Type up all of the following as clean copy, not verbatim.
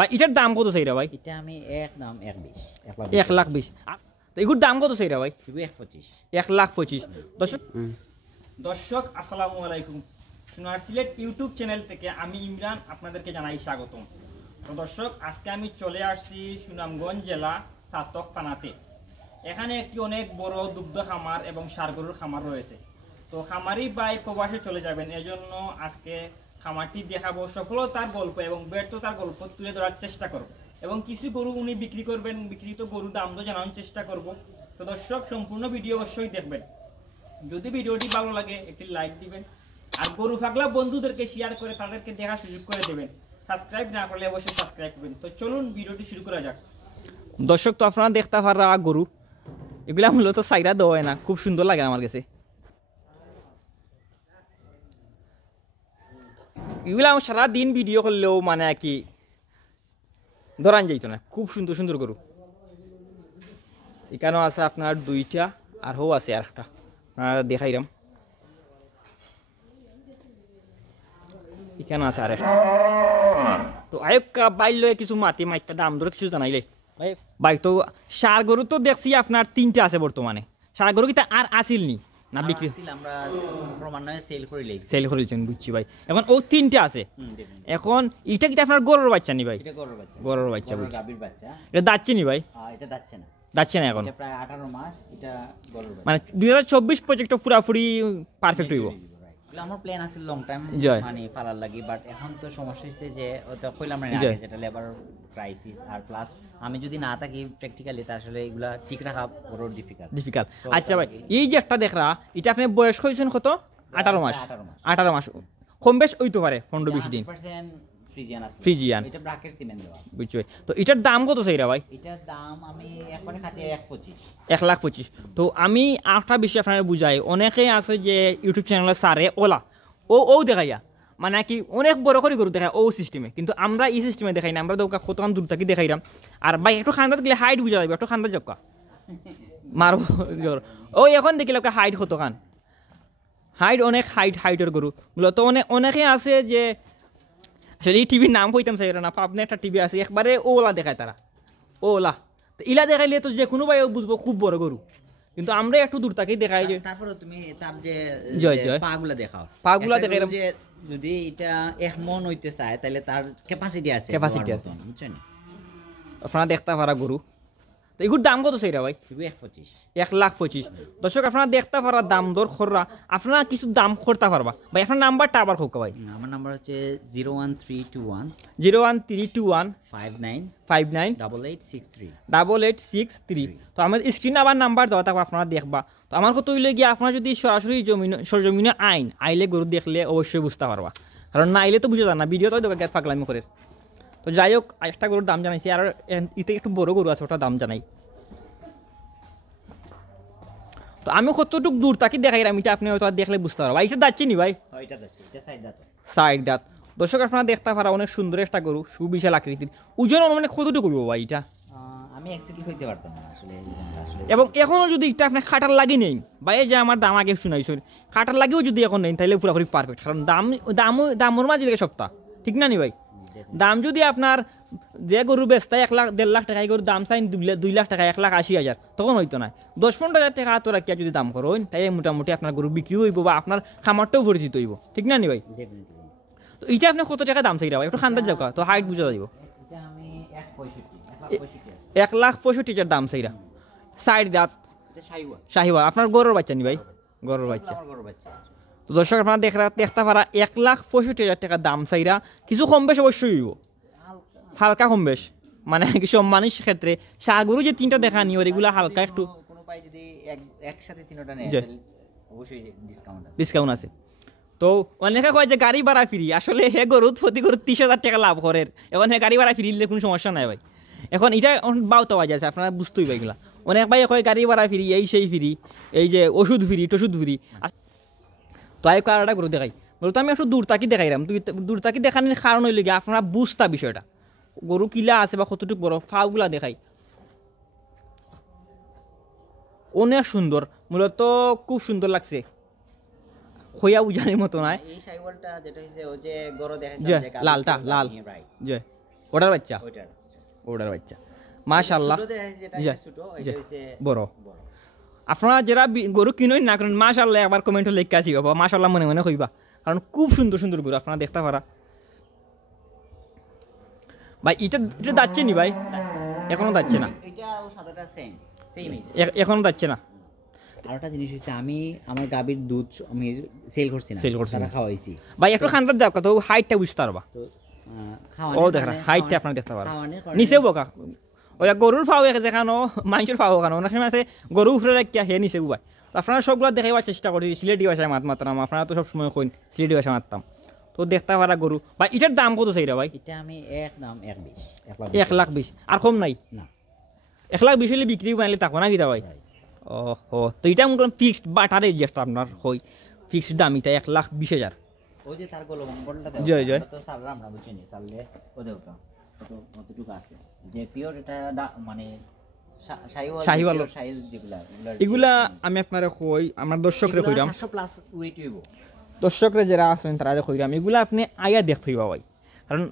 ভাই এটার দাম কত চাইরা ভাই? এটা আমি একদম 1.20 1,20,000। তো এগুলোর দাম কত চাইরা ভাই? 1.25 1,25,000। দর্শক আসসালামু আলাইকুম, সোনার সিলেট ইউটিউব চ্যানেল থেকে আমি ইমরান আপনাদেরকে জানাই স্বাগতম। তো দর্শক আজকে আমি চলে আসছি সুনামগঞ্জ জেলা সাতক থানাতে। এখানে একটি অনেক বড় দুগ্ধ খামার এবং ষাঁড় গরুর খামার রয়েছে। তো খামারি ভাই প্রবাসে চলে যাবেন, এজন্য আজকে খামারটি দেখাবো, সফলতার গল্প এবং ব্যর্থতার গল্প তুলে ধরার চেষ্টা করব এবং কিছু গরু উনি বিক্রি করবেন, বিক্রিত গরুর দাম তো জানানোর চেষ্টা করব। তো দর্শক সম্পূর্ণ ভিডিও অবশ্যই দেখবেন। যদি ভিডিওটি ভালো লাগে একটি লাইক দিবেন, আর গরু পাগলা বন্ধুদেরকে শেয়ার করে তাদেরকে দেখার সুযোগ করে দেবেন। সাবস্ক্রাইব না করলে অবশ্যই সাবস্ক্রাইব করবেন। তো চলুন ভিডিওটি শুরু করা যাক। দর্শক তো আপনারা দেখতে পারা গরু এগুলা মূলত সাইরা দেওয়া হয় না, খুব সুন্দর লাগে আমার কাছে। এগুলা আমার সারাদিন ভিডিও করলেও মানে কি ধরান যাইতো না, খুব সুন্দর সুন্দর গরু। এখানেও আছে আপনার দুইটা, আর হো আছে আর একটা, আপনারা দেখাইলাম। এখানে আছে আর একটা। তো আয়কা বাইল কিছু মাটি মাইটা দাম ধরে কিছু জানাইলে ভাই। তো ষাঁড় গরু তো দেখছি আপনার 3টা আছে বর্তমানে। ষাঁড় গরু কি আর আসিল নি না বিক্রি? আমরা ক্রমান্বয়ে সেল করে লই, সেল করেছেন, বুঝছি ভাই। এখন ও 3টা আছে। এখন এটা কি আপনার গরুর বাচ্চা নি ভাই? এটা গরুর বাচ্চা, গরুর বাচ্চা, বুঝছি। গাভীর বাচ্চা। এটা দাচ্ছে নি ভাই? এটা দাচ্ছে না, দাচ্ছে না এখন, এটা প্রায় 18 মাস। এটা গরুর বাচ্চা, মানে 2024 প্রজেক্ট পুরাপুরি পারফেক্ট হইব। আমার প্ল্যান আছে লং টাইম মানে পালার লাগি, বাট এখন তো সমস্যা হচ্ছে যে ওটা কইলাম না আগে, যেটা লেবার ক্রাইসিস, আর প্লাস আমি যদি না থাকি প্র্যাকটিক্যালি তা আসলে এগুলা ঠিক রাখা বড় ডিফিকাল্ট। আচ্ছা ভাই, এই যে একটা দেখরা, এটা আপনি বয়স হয়েছেন কত? 18 মাস। 18 মাস কম বেশ হইতে পারে, 15-20 দিন। ফ্রিজিয়ান, এটা ব্র্যাকেট সিমেন্ট দেওয়া, বুঝছো। তো এটার দাম কত চাইরা ভাই? এটার দাম আমি একবারে খাতে 1.25। 1,25,000। তো আমি আরেকটা বেশি আপনারা বুঝাই, অনেকেই আছে যে ইউটিউব চ্যানেলে সারে ওলা ও দেখাইয়া মানে কি অনেক বড় করে গরু দেখায় ও সিস্টেমে, কিন্তু আমরা এই সিস্টেমে দেখাই না। আমরা দৌকা কতক্ষণ দূর থাকি দেখাইলাম। আর ভাই একটু খান্দাত গেলে হাইট বুঝা যাবে, একটু খান্দাত যাক মারব জ্বর। ও এখন দেখিলে হাইট কতখান, হাইট অনেক হাইটের গরু মূলত। অনেকে আছে যে আসলে এই টিভির নাম কইতাম চাই না, আপনি একটা টিভি আছে একবারে ওলা দেখায় তারা, ওলা। তো ইলা দেখাইলে তো যে কোনো ভাই বুঝবো খুব বড় গরু, কিন্তু আমরা একটু দূর তাকেই দেখাই। যে তারপরে তুমি তার যে পাগুলা দেখাও, যে যদি এটা 1 মন হইতে চায় তাহলে তার ক্যাপাসিটি আছে বুঝছেন। আপনারা দেখতে পারা গরু। তো এগুলোর দাম কত চাইরা ভাই? 1,25,000। দর্শক আপনারা দেখতে পারা দাম দর খররা, আপনারা কিছু দাম করতে পারবা ভাই। আপনার নাম্বারটা আবার হোক ভাই। আমার নাম্বার হচ্ছে 01321 59 8863। তো আমার স্ক্রিনে আবার নাম্বার দেওয়া থাকবে, আপনারা দেখবা। তো আমার কত হইলে গিয়ে আপনারা যদি সরাসরি সরজমিনে আইলে গরু দেখলে অবশ্যই বুঝতে পারবা, কারণ না আইলে তো বুঝে যান না, ভিডিও তো গ্যাস পাগলামি করে। তো যাই হোক, একটা গরুর দাম জানাইছি, আর ইতে একটু বড় গরু আছে, ওটা দাম জানাই। তো আমি কতটুকু দূর তাকে দেখাইলাম, এটা আপনি হয়তো দেখলে বুঝতে পারবা। এটা যাচ্ছে নি ভাই? সাইড দাঁত। দর্শক আপনারা দেখতে পারা অনেক সুন্দর একটা গরু, সুবিশাল আকৃতির। ওজন মানে কতটুকু করবো ভাই এটা? আমি এক্স্যাক্টলি কইতে পারতাম না আসলে। এবং এখনো যদি এটা আপনি খাটার লাগি নেই ভাই, যে আমার দাম আগে শুনাইছেন, খাটার লাগেও যদি এখন নেই তাহলে পুরোপুরি পারফেক্ট। কারণ দামর মাঝে লেগে সপ্তাহ ঠিক না নি ভাই? দাম যদি আপনার যে গরু বেচতায় 1 লাখ 1.5 লাখ টাকা, গরুর দাম চাই 2 লাখ টাকা, 1,80,000, তখন হইতো না। 10-15 হাজার টাকা তো রাখিয়া যদি দাম করেন, তাই মোটামুটি আপনার গরু বিক্রি হইব বা আপনার খামারটাও পরিচিত হইব, ঠিক না নি ভাই? তো এটা আপনি কত টাকা দাম চাইরা ভাই? একটু খান্দার যাও, তো হাইট বুঝা যাইব। 1,65,000 দাম চাইরা। সাইড দাঁত, শাহিওয়াল। আপনার গরুর বাচ্চা নি ভাই? গরুর বাচ্চা। তো দর্শক আপনারা দেখতে পারা 1,65,000 টাকা দাম চাইরা। কিছু কম বেশ অবশ্যই হইব, হালকা কম বেশ, মানে কিছু মানুষ ক্ষেত্রে ষাঁড় গরু যে 3টা দেখা নিও এগুলা হালকা একটু একসাথে 3টা নেয় অবশ্যই ডিসকাউন্ট আছে। তো অনেকে কয় যে গাড়ি ভাড়া ফ্রি, আসলে হে গরুত প্রতি গরু 30,000 টাকা লাভ করেন। এখন হে গাড়ি ভাড়া ফ্রি দিলে কোনো সমস্যা নাই ভাই। এখন এটা বাউতা বাজে আছে, আপনারা বুঝতেই পাই এগুলা। অনেক ভাই কয় গাড়ি ভাড়া ফ্রি, এই সেই ফ্রি, এই যে ওষুধ ফ্রি টষুধ ফ্রি। তো আই কারটা গরু দেখাই বলতো, আমি একটু দূর তাকি দেখাইলাম। দূর তাকি দেখানোর কারণ হইলে গিয়ে আপনারা বুঝতা বিষয়টা, গরু কিলা আছে বা কতটুকু বড়, ফাগুলা দেখাই। অনেক সুন্দর, মূলত খুব সুন্দর লাগছে, হইয়া বুঝানোর মতো নয়। এই শাইওয়ালটা যেটা হইছে ও যে গরু দেখা যায় লালটা লাল, যে ওটার বাচ্চা ওইটার ওটার বাচ্চা মাশাআল্লাহ ছোট যেটা জি, ছোট ওইটা জি, হচ্ছে বড় বড়। আপনারা যারা গরু কিনোই না করেন মাশাআল্লাহ একবার কমেন্টে লিখে আসি বাবা মাশাআল্লাহ মনে মনে কইবা কারণ খুব সুন্দর সুন্দর গরু আপনারা দেখতে পারা ভাই এটা এটা যাচ্ছে নি ভাই এখনো যাচ্ছে না এটা আর সাদাটা সেম এখনো যাচ্ছে না আর একটা জিনিস হচ্ছে আমি আমার গাভীর দুধ আমি সেল করছি না Sell করছি তারা না। খাওয়াইছি ভাই একটু খানটা দেখ কত হাইটটা বুঝতে পারবা তো ও দেখ হাইটটা আপনারা দেখতে পারবা নিচেও বকা ওই গরুর ফাও যেখানো মানুষের ফাও কেন অনেক সময় আছে গরু উফরে রাখিয়া হে নিচে উবাই আপনারা সবগুলো দেখাইবার চেষ্টা করছি সিলেটি ভাষায় মাত মারতাম আপনারা তো সবসময় কইন সিলেটি ভাষায় মারতাম তো দেখতে পারা গরু বা এটার দাম কত চাইরা ভাই এটা আমি একদম 1,20,000 আর কম নাই না 1,20,000 হলে বিক্রি বানাইলে থাকো না কিতা ভাই ও হো তো এটা মনে করেন ফিক্সড বাটার যেটা আপনার হই ফিক্সড দাম এটা 1,20,000 ওই যে তার গোল মঙ্গলটা জয় জয়। তো সালরা আমরা বুঝছি নি সাললে ওদের ওটা কতটুকু আছে যে পিওর এটা মানে শাহিওয়াল। সাইজ যেগুলা এগুলা আমি আপনারা কই আমার দর্শকরে কইরাম 700 প্লাস ওয়েট হইব দর্শকরা যারা আছেন তারা কইরাম এগুলা আপনি আয়া দেখতে হইবা ভাই কারণ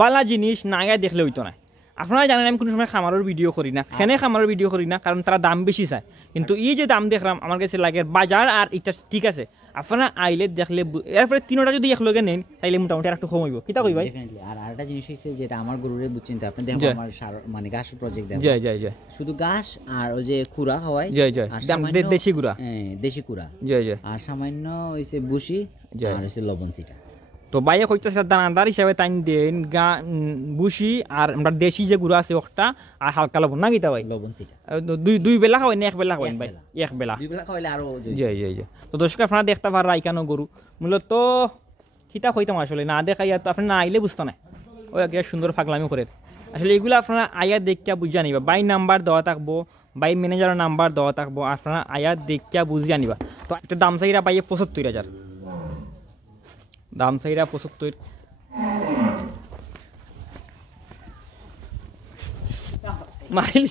বালা জিনিস না আয়া দেখলে হইতো না আপনারা জানেন আমি কোনো সময় খামারের ভিডিও করি না কেন খামারের ভিডিও করি না কারণ তারা দাম বেশি চায় কিন্তু এই যে দাম দেখলাম আমার কাছে লাগে বাজার আর এটা ঠিক আছে আপনারা আইলে দেখলে এরপরে তিনটা যদি একলগে নেন তাইলে মোটামুটি আর একটু কম হইব কিতা কই ভাই ডেফিনেটলি আর আরেকটা জিনিস হইছে যেটা আমার গরুরে বুঝছেন তো আপনি দেখো জয়। আমার মানে ঘাস প্রজেক্ট দেখো জয় জয় জয় শুধু ঘাস আর ওই যে কুড়া খাওয়াই জয় জয় আর দাম সামান্য- দেশি গুড়া দেশি কুড়া জয় জয় আর সামান্য হইছে বুশি জয়। আর হইছে লবণ সিটা তো বাইরে কইতেছে দানাদার হিসাবে তাই দেন বুসি আর আমরা দেশি যে গুড়া আছে ওটা আর হালকা লবণ না গীতা ভাই লবণ সিটা দুই বেলা খাওয়াই না এক বেলা খাওয়াইন এক ভাই বেলা। এক বেলা দুই বেলা খাওয়াইলে আরো জয় জয় জয় তো দর্শক আপনারা দেখতে পারা ইকানো গরু মূলত খিতা হইতাম আসলে না দেখাইয়া তো আপনি না আইলে বুঝতো না ওই আগে সুন্দর ফাগলামি করে আসলে এগুলো আপনারা আয়া দেখিয়া বুঝিয়া নিবা বাই নাম্বার দেওয়া থাকবো বাই ম্যানেজারের নাম্বার দেওয়া থাকবো আপনারা আয়া দেখিয়া বুঝিয়া নিবা তো একটা দাম চাইরা পাইয়ে 75,000 দাম চাইরা 75 মারিল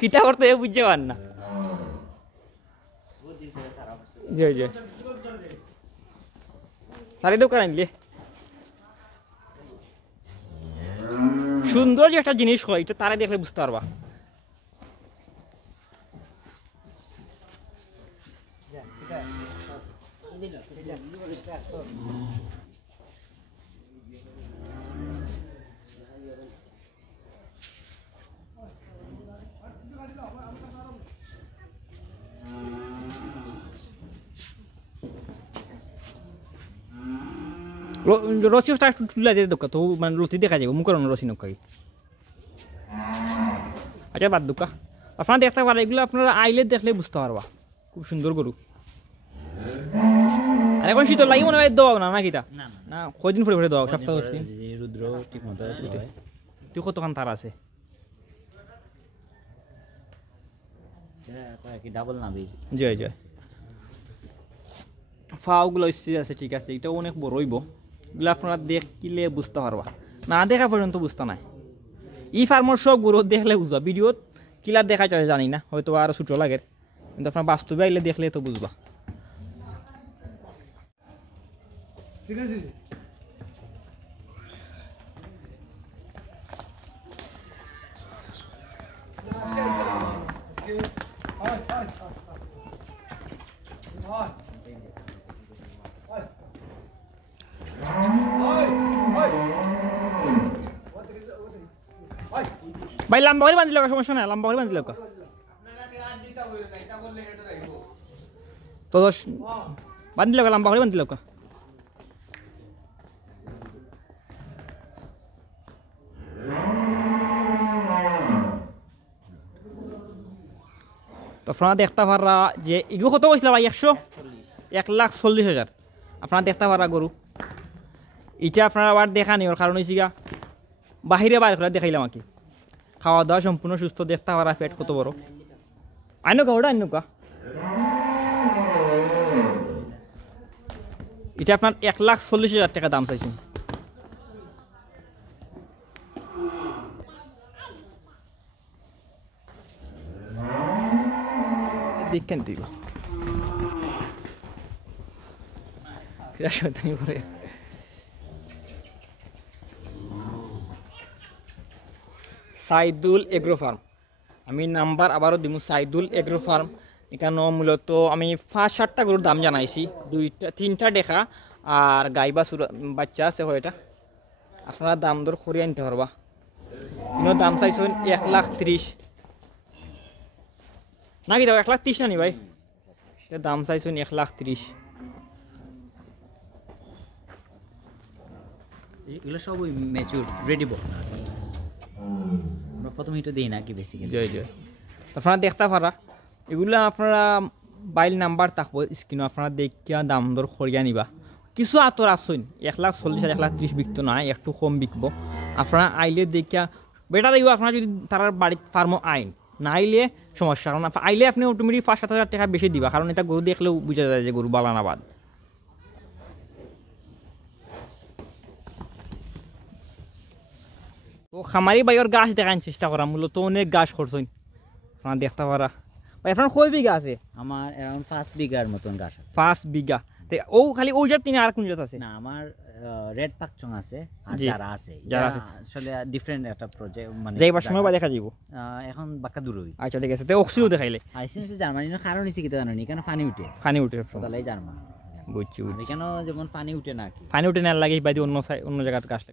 কিতা করতে বুঝতে পার না জয় জয় সারি দোকান আনলে সুন্দর যে একটা জিনিস হয় এটা তারা দেখলে বুঝতে পারবা রসিটা একটু তুলে দিয়ে দোকা তো মানে লতি দেখা যাবে মুখের রসি নকাই আচ্ছা বাদ দোকা আপনারা দেখতে পারেন এগুলো আপনারা আইলে দেখলে বুঝতে পারবা খুব সুন্দর গরু আর এখন শীতল লাগি মনে হয় দেওয়া না নাকি তা না না কয়দিন পরে পরে দেওয়া সপ্তাহ 10 দিন রুদ্র ঠিক মতো তুই কতক্ষণ তার আছে কি ডাবল নাবি জয় জয় ফাওগুলো আছে ঠিক আছে এটা অনেক বড় হইব এগুলো আপনারা দেখলে বুঝতে পারবা না দেখা পর্যন্ত বুঝতে নাই ই ফার্মার সব গরু দেখলে বুঝবা ভিডিওত কিলা দেখা যায় জানি না হয়তো আরো ছোট লাগে কিন্তু আপনার বাস্তবে আইলে দেখলে তো বুঝবা ঠিক আছে ভাই লম্বা করে বাঁধিলে সমস্যা নাই লম্বা করে বাঁধিলে তো বাঁধিলে লম্বা করে বাঁধিলে তো আপনারা দেখতে পারা যে এগুলো কত কইছিল ভাই 1,40,000 আপনারা দেখতে পারা গরু এটা আপনারা আবার দেখা নেই ওর কারণ হয়েছে গা বাহিরে বাইরে করে দেখাইলাম আর কি খাওয়া দাওয়া সম্পূর্ণ সুস্থ দেখতে পারা পেট কত বড় আইনকা ওটা আইনকা এটা আপনার 1,40,000 টাকা দাম চাইছেন দেখেন তুই সাইদুল এগ্রো ফার্ম। আমি নাম্বার আবারও দিব, সাইদুল এগ্রো ফার্ম। এখানে মূলত আমি 5-7টা গরুর দাম জানাইছি, 3টা দেখা আর গাই বা বাচ্চা আছে হয়টা। আপনারা দাম দর করে আনতে পারবা। কিন্তু দাম চাইছেন 1,30,000 নাকি দাও 1,30,000 না নি ভাই? দাম চাইছেন 1,30,000। এগুলো সব ওই ম্যাচিউর রেডি বক না, আমরা প্রথমে এটা দিই না কি বেসিক্যালি। জয় জয়। আপনারা দেখতে পারা এগুলা আপনারা বাইল নাম্বার থাকবো স্ক্রিনে, আপনারা দেখিয়া দাম দর করিয়া নিবা। কিছু আতর আসুন 1,40,000 1,30,000 বিকতো না, একটু কম বিকবো। আপনারা আইলে দেখিয়া বেটার হইব আপনারা যদি তার বাড়ির ফার্মও আইন, না আইলে সমস্যা। কারণ আইলে আপনি অটোমেটিক 5-7 হাজার টাকা বেশি দিবা, কারণ এটা গরু দেখলেও বোঝা যায় যে গরু বালানাবাদ। তো খামারি বাইর গাছ দেখার চেষ্টা করা, মূলত অনেক গাছ করছেন আপনারা দেখতে পারা। ভাই আপনার কয় বিঘা আছে? আমার অ্যারাউন্ড 5 বিঘার মতন গাছ আছে। 5 বিঘা। ও খালি ওই জাত তিনি আর কোন জাত আছে? না, আমার রেড পাকচং আছে আর জি, যারা আছে যারা আছে। আসলে ডিফারেন্ট একটা প্রজেক্ট, মানে যাইবার সময় বা দেখা যাব। এখন বাক্কা দূরই আচ্ছা ঠিক আছে। তো অক্সিও দেখাইলে আইসিন হচ্ছে জার্মানি না, কারণ হচ্ছে কি তো জানি কেন পানি উঠে, পানি উঠে সব তাহলে জার্মান বুঝছি বুঝছি। কেন যেমন পানি উঠে না কি পানি উঠে না লাগে বাইদি অন্য জায়গার গাছ